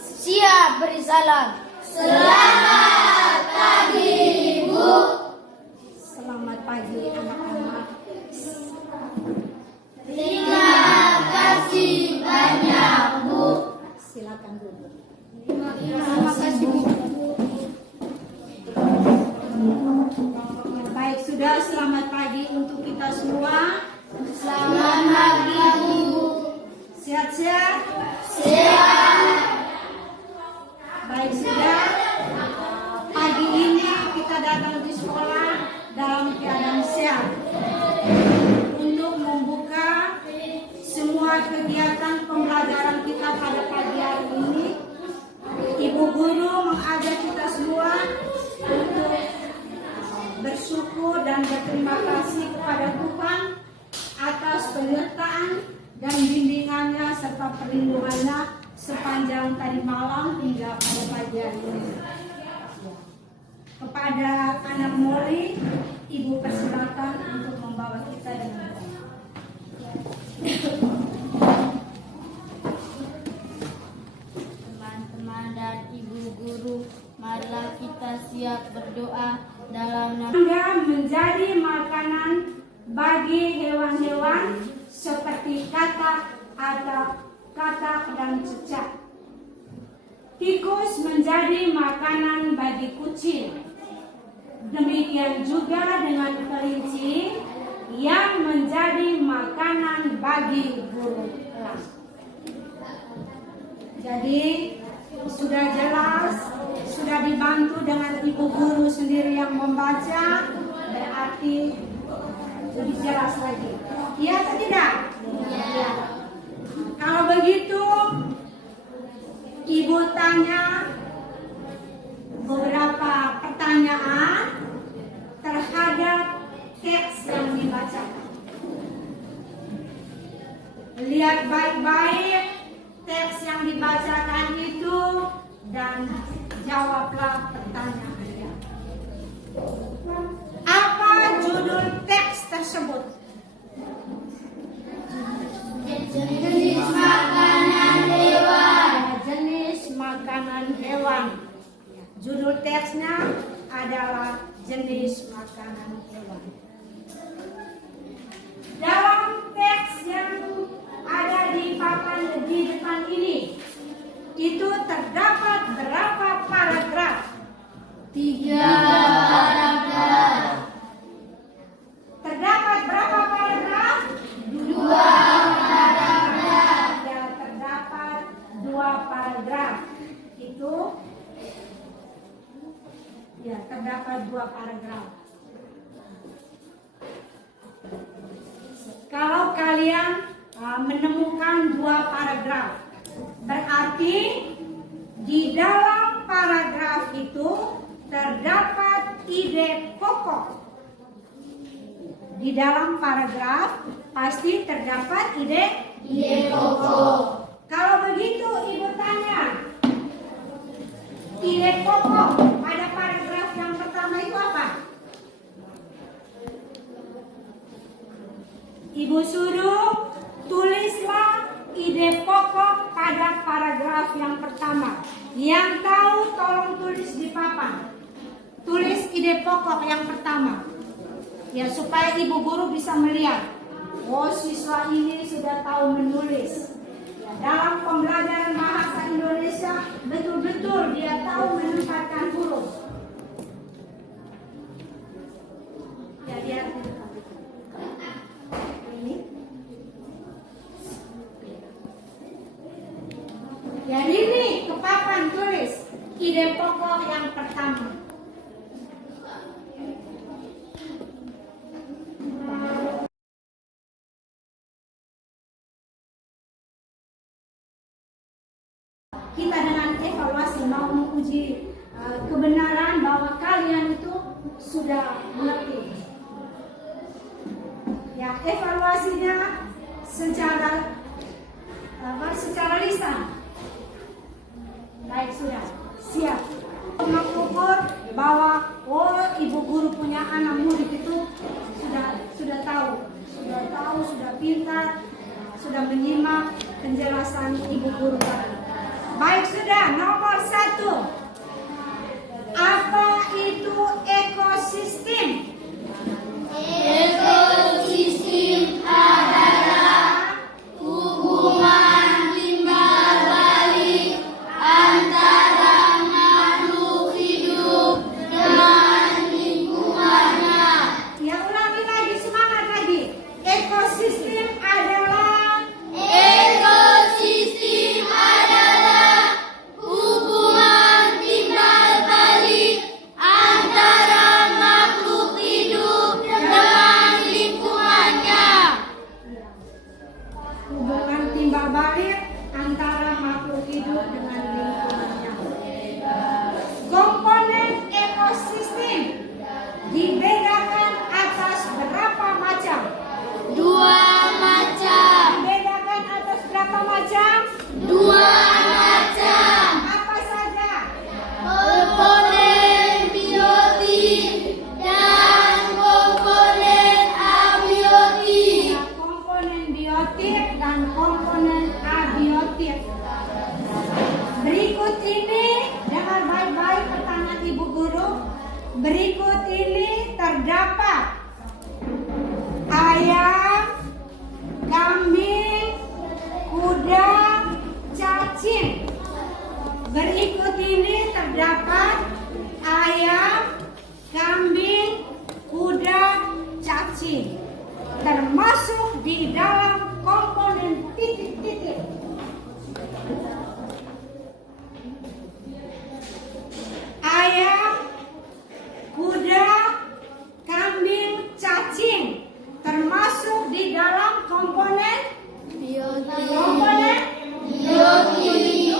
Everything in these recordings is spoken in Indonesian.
Siap beri salam. Selamat pagi, Ibu. Selamat pagi anak-anak. Terima kasih banyak, Bu. Silakan duduk. Terima kasih, Bu. Baik, sudah selamat pagi untuk kita semua. Selamat pagi, Ibu. Sehat-sehat? Sehat. Baik, sudah. Pagi ini kita datang di sekolah dalam keadaan sehat untuk membuka semua kegiatan pembelajaran kita pada pagi hari ini. Ibu guru mengajak kita semua untuk bersyukur dan berterima kasih kepada Tuhan atas penyertaan dan bimbingannya serta perlindungannya sepanjang tadi malam hingga pada pagi hari ini. Kepada anak Molly, Ibu persilakan untuk membawa kita dengan doa. Teman-teman dan Ibu guru, marilah kita siap berdoa dalam nama Serangga menjadi makanan bagi hewan-hewan seperti katak dan cicak. Tikus menjadi makanan bagi kucing. Demikian juga dengan kelinci yang menjadi makanan bagi burung elang. Jadi sudah jelas, sudah dibantu dengan ibu guru sendiri yang membaca, berarti lebih jelas lagi. Iya atau tidak? Iya. Kalau begitu, ibu tanya beberapa pertanyaan terhadap teks yang dibacakan. Lihat baik-baik teks yang dibacakan itu dan jawablah pertanyaannya. Apa judul teks tersebut? jenis makanan hewan. Jenis makanan hewan. Judul teksnya adalah jenis makanan hewan. Dalam teks yang ada di papan di depan ini, itu terdapat berapa paragraf? 3 paragraf. Terdapat berapa paragraf? 2 paragraf. Ya, terdapat 2 paragraf. Itu ya, terdapat 2 paragraf. Kalau kalian menemukan 2 paragraf, berarti di dalam paragraf itu terdapat ide pokok. Di dalam paragraf pasti terdapat ide pokok. Kalau begitu ibu tanya, ide pokok pada paragraf yang pertama itu apa? Ibu suruh tulislah ide pokok pada paragraf yang pertama. Yang tahu tolong tulis di papan. Tulis ide pokok yang pertama. Ya, supaya ibu guru bisa melihat, oh siswa ini sudah tahu menulis. Ya, dalam pembelajaran bahasa Indonesia betul-betul dia tahu menempatkan huruf. Ya, lihat ini. Jadi ini ke papan tulis ide pokok yang pertama. Kita dengan evaluasi mau menguji kebenaran bahwa kalian itu sudah mengerti. Ya, evaluasinya secara lisan. Baik, sudah siap. Mengukur bahwa ibu guru punya anak murid itu sudah tahu, sudah pintar, sudah menyimak penjelasan Ibu Guru tadi. Baik, sudah. Nomor 1. Apa itu ekosistem? Ekosistem adalah hubungan timbal balik antara makhluk hidup dengan lingkungannya. Ya, ulangi lagi, semangat lagi. Ekosistem adalah hubungan timbal balik antara makhluk hidup dengan lingkungannya. hubungan timbal balik antara makhluk hidup dengan lingkungannya. Komponen ekosistem dibedakan atas berapa macam? 2 macam. Dibedakan atas berapa macam? 2 macam. Apa saja? Komponen biotik dan komponen abiotik. Komponen biotik dan komponen abiotik. Berikut ini, dengar baik-baik pertanyaan Ibu Guru. Berikut ini terdapat ayam, kambing, kuda, cacing. Berikut ini terdapat ayam, kambing, kuda, cacing. Termasuk di dalam komponen titik-titik. Ayam, kuda, kambing, cacing termasuk di dalam komponen komponen biotik.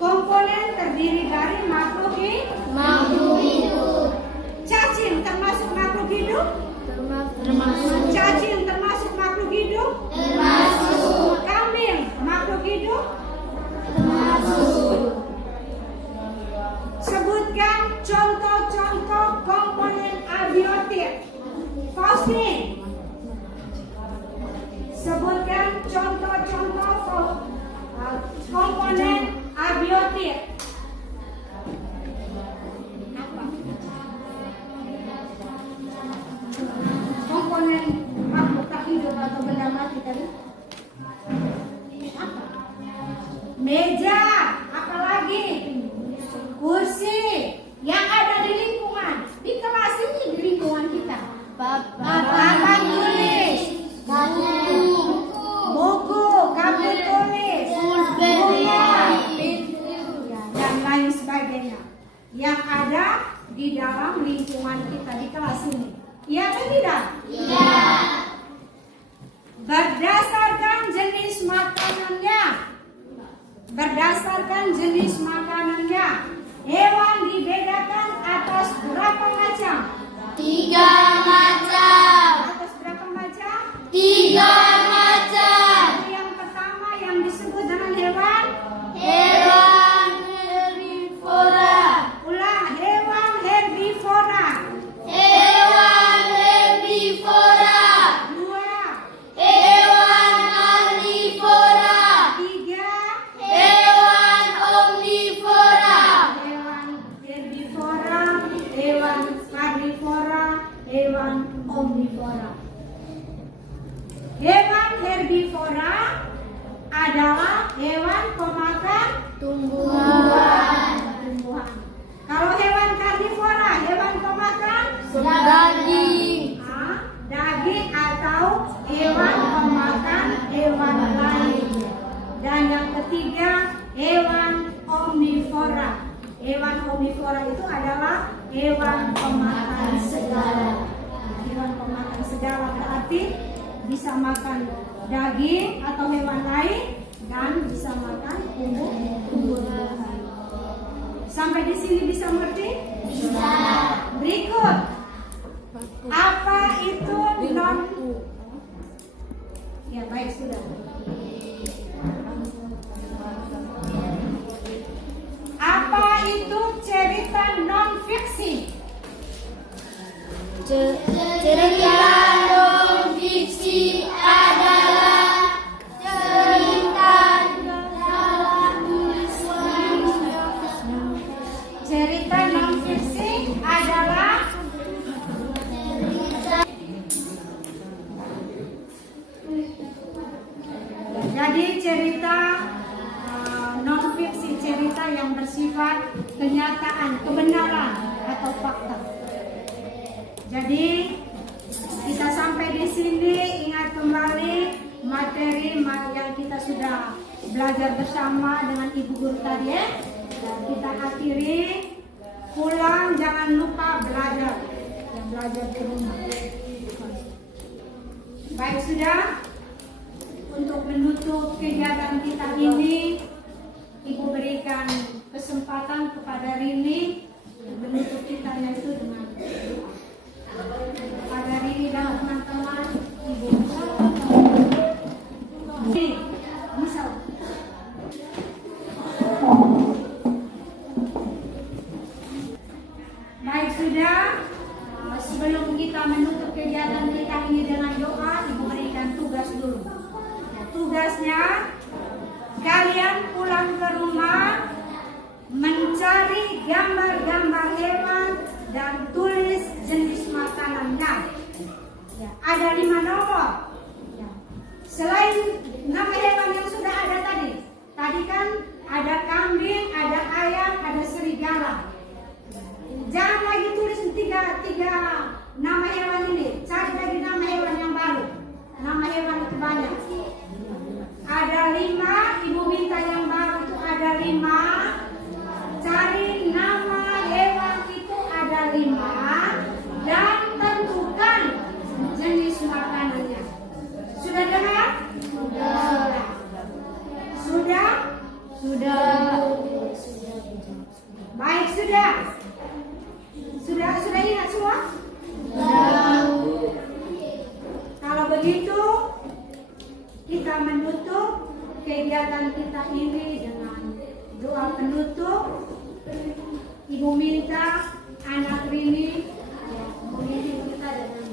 Komponen terdiri dari makhluk hidup. Cacing termasuk makhluk hidup? Cacing termasuk makhluk hidup? Kambing makhluk hidup? Sebutkan contoh-contoh komponen abiotik. Faustin. Sebutkan contoh-contoh komponen abiotik. Komponen makhluk tak hidup atau benda mati tadi? Apa? Meja, apalagi? Kursi yang ada di lingkungan. Di kelas ini, di lingkungan kita. Papan tulis, buku, kartu tulis, bunga, dan lain sebagainya yang ada di dalam lingkungan kita di kelas ini. Iya atau tidak? Iya. Berdasarkan jenis makanannya, hewan dibedakan atas berapa macam? 3 macam. Atas berapa macam? 3 macam. Yang pertama yang disebut dengan hewan Herbivora. Ulang, hewan herbivora. Hewan herbivora. 2, Hewan karnivora. 3, Hewan omnivora. hewan herbivora, hewan karnivora, hewan omnivora. Hewan herbivora adalah hewan pemakan Tumbuhan. Kalau hewan karnivora, hewan pemakan Daging. daging atau hewan pemakan hewan lain. Dan yang ketiga, hewan omnivora. Hewan omnivora itu adalah hewan pemakan segala. Hewan pemakan segala berarti bisa makan daging atau hewan lain dan bisa makan tumbuh-tumbuhan. Sampai di sini bisa mengerti? Bisa. Berikut, apa itu non? Ya baik sudah. Apa itu cerita non fiksi? Cerita non fiksi ada Jadi cerita non fiksi, cerita yang bersifat kenyataan, kebenaran atau fakta. Jadi kita sampai di sini, ingat kembali materi yang kita sudah belajar bersama dengan Ibu Guru tadi ya. Dan kita akhiri, pulang jangan lupa belajar, belajar di rumah. Baik, sudah. Untuk menutup kegiatan kita ini, Ibu berikan kesempatan kepada Rini menutup kita yaitu dengan doa. Kepada Rini dan teman-teman, Ibu misal. Baik, sudah. Sebelum kita menutup kegiatan kita ini dengan doa, Ibu berikan tugas dulu. Tugasnya, kalian pulang ke rumah mencari gambar-gambar hewan dan tulis jenis makanannya. Ya, ada 5 nomor. Ya. Selain nama hewan yang sudah ada tadi kan ada kambing, ada ayam, ada serigala. Jangan lagi tulis tiga nama hewan ini. Cari lagi nama hewan yang baru. Nama hewan itu banyak. Ada 5, Ibu minta yang baru itu ada 5. Cari nama hewan itu ada 5 dan tentukan jenis makanannya. Sudah dengar? Sudah. Baik, sudah. Sudah ingat semua? Kalau begitu, kita menutup kegiatan kita ini dengan doa penutup. Ibu minta anak Rini memimpin kita dengan